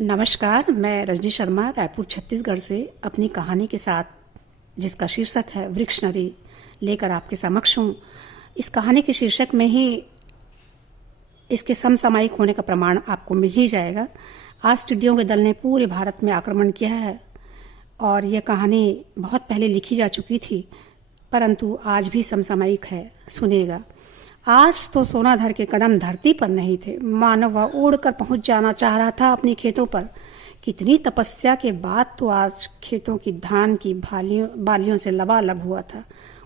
नमस्कार, मैं रजनी शर्मा रायपुर छत्तीसगढ़ से अपनी कहानी के साथ, जिसका शीर्षक है वृक्षनरी, लेकर आपके समक्ष हूँ। इस कहानी के शीर्षक में ही इसके समसामयिक होने का प्रमाण आपको मिल ही जाएगा। आज टिड्डियों के दल ने पूरे भारत में आक्रमण किया है और यह कहानी बहुत पहले लिखी जा चुकी थी, परंतु आज भी समसामयिक है। सुनिएगा। आज तो सोनाधर के कदम धरती पर नहीं थे, मानो वह उड़कर पहुंच जाना चाह रहा था अपने खेतों पर। कितनी तपस्या के बाद तो आज खेतों की धान की बालियों से लबालब हुआ था।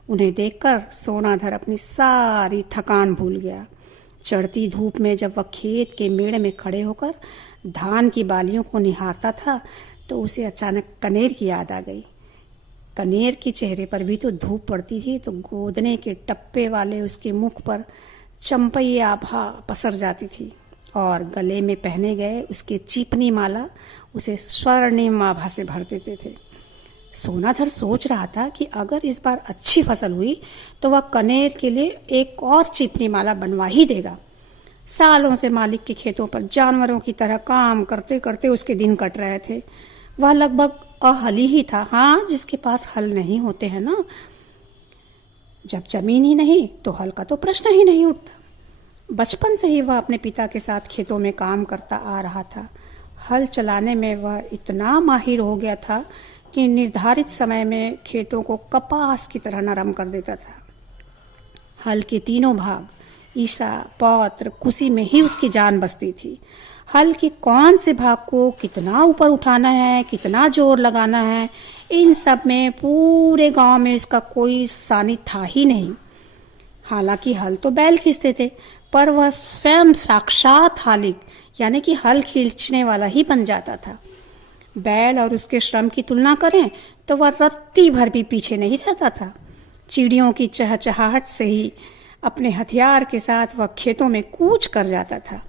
उन्हें देखकर सोनाधर अपनी सारी थकान भूल गया। चढ़ती धूप में जब वह खेत के मेड़ में खड़े होकर धान की बालियों को निहारता था तो उसे अचानक कनेर की याद आ गई। कनेर के चेहरे पर भी तो धूप पड़ती थी, तो गोदने के टप्पे वाले उसके मुख पर चंपई आभा पसर जाती थी और गले में पहने गए उसके चीपनी माला उसे स्वर्णिम आभा से भर देते थे। सोनाधर सोच रहा था कि अगर इस बार अच्छी फसल हुई तो वह कनेर के लिए एक और चीपनी माला बनवा ही देगा। सालों से मालिक के खेतों पर जानवरों की तरह काम करते करते उसके दिन कट रहे थे। वह लगभग अहली ही था, हाँ, जिसके पास हल नहीं होते हैं ना। जब जमीन ही नहीं तो हल का तो प्रश्न ही नहीं उठता। बचपन से ही वह अपने पिता के साथ खेतों में काम करता आ रहा था। हल चलाने में वह इतना माहिर हो गया था कि निर्धारित समय में खेतों को कपास की तरह नरम कर देता था। हल के तीनों भाग, ईसा, पौत्र, कुशी में ही उसकी जान बसती थी। हल के कौन से भाग को कितना ऊपर उठाना है, कितना जोर लगाना है, इन सब में पूरे गांव में इसका कोई सानी था ही नहीं। हालांकि हल तो बैल खींचते थे, पर वह स्वयं साक्षात हालिक यानी कि हल खींचने वाला ही बन जाता था। बैल और उसके श्रम की तुलना करें तो वह रत्ती भर भी पीछे नहीं रहता था। चिड़ियों की चहचहाहट से ही अपने हथियार के साथ वह खेतों में कूच कर जाता था।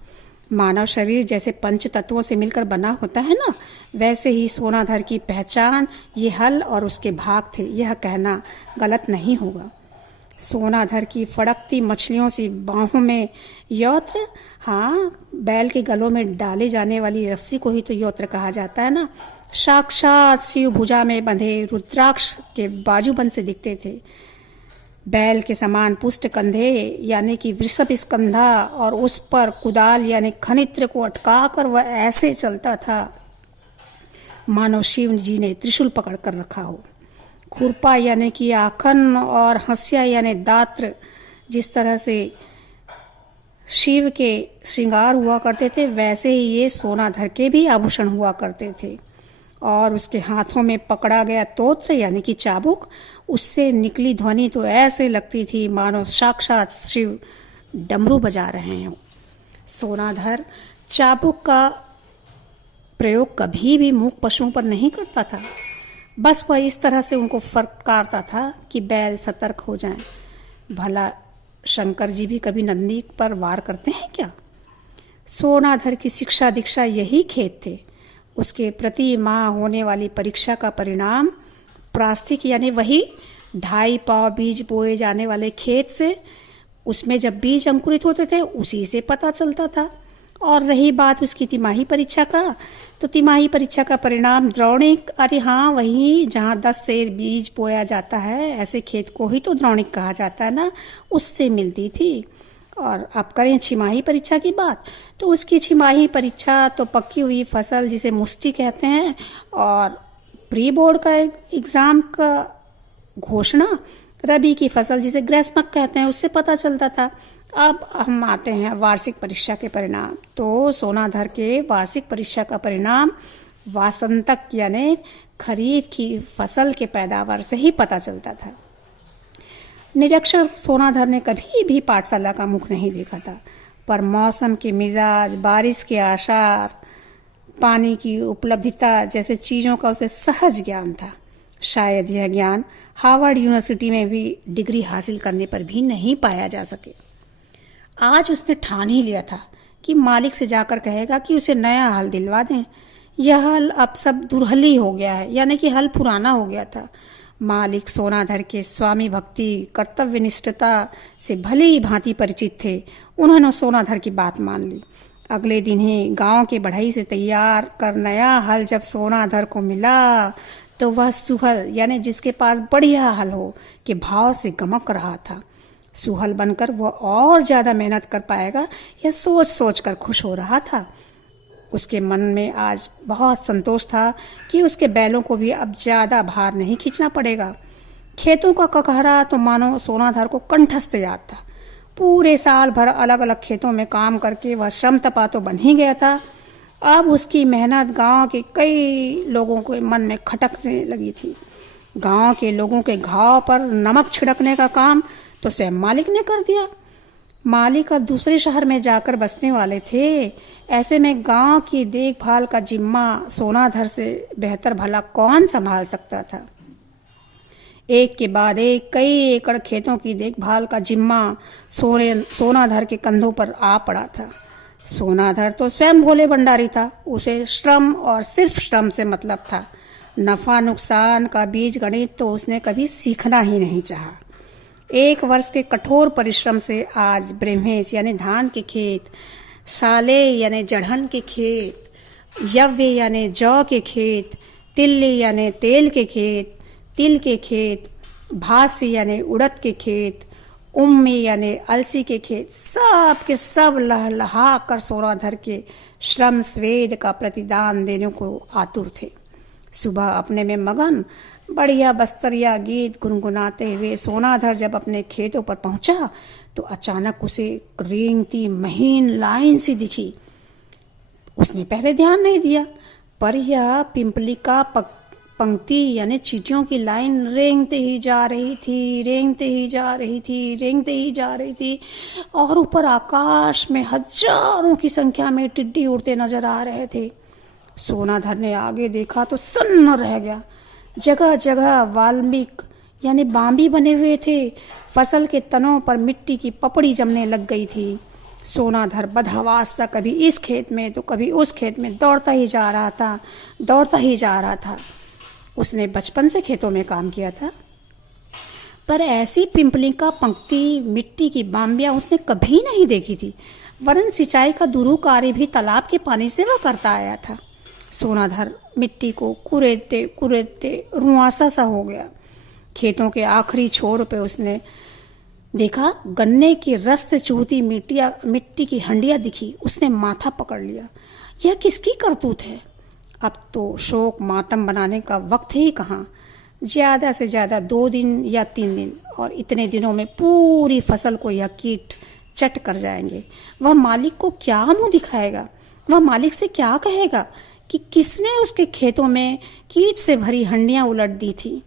मानव शरीर जैसे पंच तत्वों से मिलकर बना होता है ना, वैसे ही सोनाधर की पहचान ये हल और उसके भाग थे, यह कहना गलत नहीं होगा। सोनाधर की फड़कती मछलियों सी बाहों में यौत्र, हाँ, बैल के गलों में डाले जाने वाली रस्सी को ही तो यौत्र कहा जाता है ना, साक्षात शिव भुजा में बंधे रुद्राक्ष के बाजूबंद से दिखते थे। बैल के समान पुष्ट कंधे यानी कि वृषभ स्कंधा, और उस पर कुदाल यानी खनित्र को अटकाकर वह ऐसे चलता था मानो शिव जी ने त्रिशूल पकड़ कर रखा हो। खुरपा यानी कि आखन और हंसिया यानी दात्र, जिस तरह से शिव के श्रृंगार हुआ करते थे वैसे ही ये सोनाधर के भी आभूषण हुआ करते थे। और उसके हाथों में पकड़ा गया तोत्र यानी कि चाबुक, उससे निकली ध्वनि तो ऐसे लगती थी मानो साक्षात शिव डमरू बजा रहे हैं। सोनाधर चाबुक का प्रयोग कभी भी मूक पशुओं पर नहीं करता था, बस वह इस तरह से उनको फटकारता था कि बैल सतर्क हो जाएं। भला शंकर जी भी कभी नंदी पर वार करते हैं क्या? सोनाधर की शिक्षा दीक्षा यही खेत थे। उसके प्रति माह होने वाली परीक्षा का परिणाम प्रास्तिक यानी वही 2.5 पाव बीज बोए जाने वाले खेत से, उसमें जब बीज अंकुरित होते थे उसी से पता चलता था। और रही बात उसकी तिमाही परीक्षा का, तो तिमाही परीक्षा का परिणाम द्रोणिक, अरे हाँ, वही जहाँ 10 सेर बीज बोया जाता है, ऐसे खेत को ही तो द्रोणिक कहा जाता है ना, उससे मिलती थी। और अब करें छिमाही परीक्षा की बात, तो उसकी छिमाही परीक्षा तो पक्की हुई फसल जिसे मुष्टि कहते हैं, और प्री बोर्ड का एग्जाम का घोषणा रबी की फसल जिसे ग्रीष्मक कहते हैं उससे पता चलता था। अब हम आते हैं वार्षिक परीक्षा के परिणाम। तो सोनाधर के वार्षिक परीक्षा का परिणाम वासंतक यानी खरीफ की फसल के पैदावार से ही पता चलता था। निरीक्षक सोनाधर ने कभी भी पाठशाला का मुख नहीं देखा था, पर मौसम के मिजाज, बारिश के आसार, पानी की उपलब्धता जैसे चीज़ों का उसे सहज ज्ञान था। शायद यह ज्ञान हार्वर्ड यूनिवर्सिटी में भी डिग्री हासिल करने पर भी नहीं पाया जा सके। आज उसने ठान ही लिया था कि मालिक से जाकर कहेगा कि उसे नया हल दिलवा दें। यह हल अब सब दुर्हली हो गया है, यानी कि हल पुराना हो गया था। मालिक सोनाधर के स्वामी भक्ति, कर्तव्यनिष्ठता से भली भांति परिचित थे। उन्होंने सोनाधर की बात मान ली अगले दिन ही गांव के बढ़ई से तैयार कर नया हल जब सोनाधर को मिला तो वह सुहल यानी जिसके पास बढ़िया हल हो के भाव से गमक रहा था। सुहल बनकर वह और ज्यादा मेहनत कर पाएगा यह सोच सोच कर खुश हो रहा था। उसके मन में आज बहुत संतोष था कि उसके बैलों को भी अब ज्यादा भार नहीं खींचना पड़ेगा। खेतों का ककहरा तो मानो सोनाधर को कंठस्थ याद था। पूरे साल भर अलग अलग खेतों में काम करके वह श्रम तपा तो बन ही गया था। अब उसकी मेहनत गांव के कई लोगों के मन में खटकने लगी थी। गांव के लोगों के घाव पर नमक छिड़कने का काम तो स्वयं मालिक ने कर दिया। मालिक अब दूसरे शहर में जाकर बसने वाले थे। ऐसे में गांव की देखभाल का जिम्मा सोनाधर से बेहतर भला कौन संभाल सकता था। एक के बाद एक कई एकड़ खेतों की देखभाल का जिम्मा सोनाधर के कंधों पर आ पड़ा था। सोनाधर तो स्वयं भोले भंडारी था। उसे श्रम और सिर्फ श्रम से मतलब था। नफा नुकसान का बीज गणित तो उसने कभी सीखना ही नहीं चाहा। एक वर्ष के कठोर परिश्रम से आज ब्रह्मेश यानी धान के खेत, साले यानी जड़हन के खेत, यव्य यानी जौ के खेत, तिल्ली यानी तेल के खेत, तिल के खेत, भास्य यानी उड़द के खेत, उम्मी यानी अलसी के खेत, सब के सब लहलहा कर सोनाधर के श्रम स्वेद का प्रतिदान देने को आतुर थे। सुबह अपने में मगन बढ़िया बस्तरिया गीत गुनगुनाते हुए सोनाधर जब अपने खेतों पर पहुंचा तो अचानक उसे रेंगती महीन लाइन सी दिखी। उसने पहले ध्यान नहीं दिया, पर यह पिंपली का पंक्ति यानी चींटियों की लाइन रेंगते ही जा रही थी, रेंगते ही जा रही थी, रेंगते ही जा रही थी। और ऊपर आकाश में हजारों की संख्या में टिड्डी उड़ते नजर आ रहे थे। सोनाधर ने आगे देखा तो सन्न रह गया। जगह जगह वाल्मीक यानी बांबी बने हुए थे। फसल के तनों पर मिट्टी की पपड़ी जमने लग गई थी। सोनाधर बदहवास सा कभी इस खेत में तो कभी उस खेत में दौड़ता ही जा रहा था, दौड़ता ही जा रहा था। उसने बचपन से खेतों में काम किया था, पर ऐसी पिंपली का पंक्ति मिट्टी की बांबियां उसने कभी नहीं देखी थी। वरन सिंचाई का दुरू कार्य भी तालाब के पानी से वह करता आया था। सोनाधर मिट्टी को कुरेदते कुरेदते रुआसा सा हो गया। खेतों के आखिरी छोर पे उसने देखा गन्ने की रस से चूहती मिट्टी की हंडिया दिखी। उसने माथा पकड़ लिया, यह किसकी करतूत है। अब तो शोक मातम बनाने का वक्त ही कहाँ। ज्यादा से ज्यादा 2 दिन या 3 दिन, और इतने दिनों में पूरी फसल को यह कीट चट कर जाएंगे। वह मालिक को क्या मुंह दिखाएगा। वह मालिक से क्या कहेगा कि किसने उसके खेतों में कीट से भरी हंडियां उलट दी थी।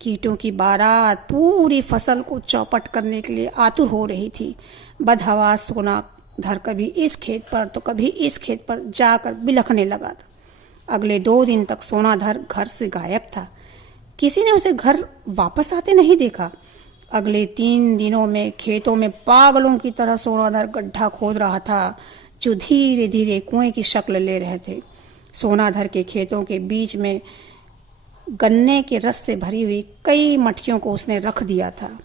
कीटों की बारात पूरी फसल को चौपट करने के लिए आतुर हो रही थी। बदहवास सोनाधर कभी इस खेत पर तो कभी इस खेत पर जाकर बिलखने लगा था। अगले 2 दिन तक सोनाधर घर से गायब था। किसी ने उसे घर वापस आते नहीं देखा। अगले 3 दिनों में खेतों में पागलों की तरह सोनाधर गड्ढा खोद रहा था, जो धीरे धीरे कुएं की शक्ल ले रहे थे। सोनाधर के खेतों के बीच में गन्ने के रस से भरी हुई कई मटकियों को उसने रख दिया था।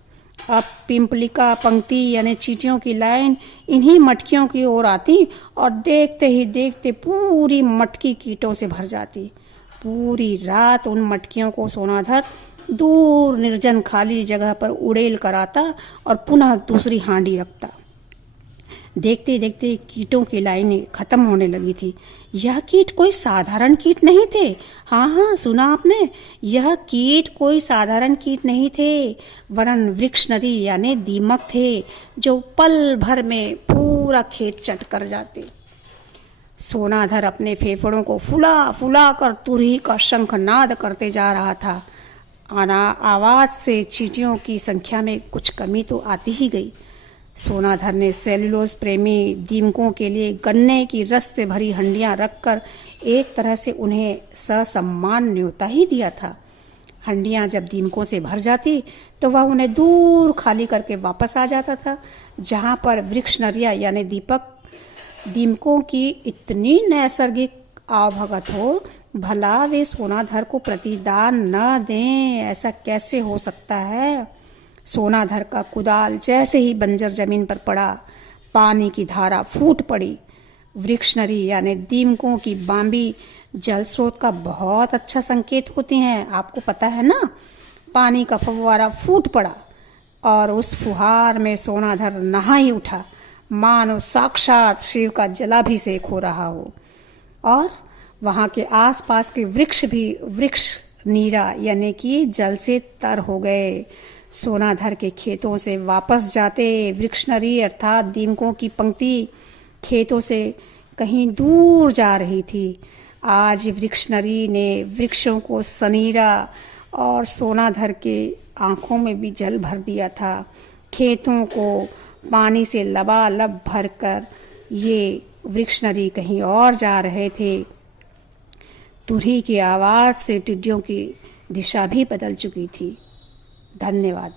अब पिंपलिका पंक्ति यानी चींटियों की लाइन इन्हीं मटकियों की ओर आती और देखते ही देखते पूरी मटकी कीटों से भर जाती। पूरी रात उन मटकियों को सोनाधर दूर निर्जन खाली जगह पर उड़ेल कराता और पुनः दूसरी हांडी रखता। देखते देखते कीटों की लाइनें खत्म होने लगी थी। यह कीट कोई साधारण कीट नहीं थे। हाँ, सुना आपने, यह कीट कोई साधारण कीट नहीं थे, वरन वृक्ष नरी यानी दीमक थे, जो पल भर में पूरा खेत चट कर जाते। सोनाधर अपने फेफड़ों को फुला फुला कर तुरही का शंखनाद करते जा रहा था। आवाज से चींटियों की संख्या में कुछ कमी तो आती ही गई। सोनाधर ने सेल्यूलोज प्रेमी दीमकों के लिए गन्ने की रस से भरी हंडियां रखकर एक तरह से उन्हें ससम्मान न्योता ही दिया था। हंडियां जब दीमकों से भर जाती तो वह उन्हें दूर खाली करके वापस आ जाता था, जहां पर वृक्ष नरिया यानी दीमकों की इतनी नैसर्गिक आवभगत हो, भला वे सोनाधर को प्रतिदान न दें, ऐसा कैसे हो सकता है। सोनाधर का कुदाल जैसे ही बंजर जमीन पर पड़ा, पानी की धारा फूट पड़ी। वृक्षनरी यानी दीमकों की बांबी जल स्रोत का बहुत अच्छा संकेत होती हैं। आपको पता है ना, पानी का फव्वारा फूट पड़ा और उस फुहार में सोनाधर नहा ही उठा, मानो साक्षात शिव का जलाभिषेक हो रहा हो। और वहाँ के आसपास के वृक्ष भी वृक्ष नीरा यानी कि जल से तर हो गए। सोनाधर के खेतों से वापस जाते वृक्षनरी अर्थात दीमकों की पंक्ति खेतों से कहीं दूर जा रही थी। आज वृक्षनरी ने वृक्षों को सनीरा और सोनाधर के आंखों में भी जल भर दिया था। खेतों को पानी से लबालब भरकर ये वृक्षनरी कहीं और जा रहे थे। तुरही की आवाज़ से टिड्डियों की दिशा भी बदल चुकी थी। धन्यवाद।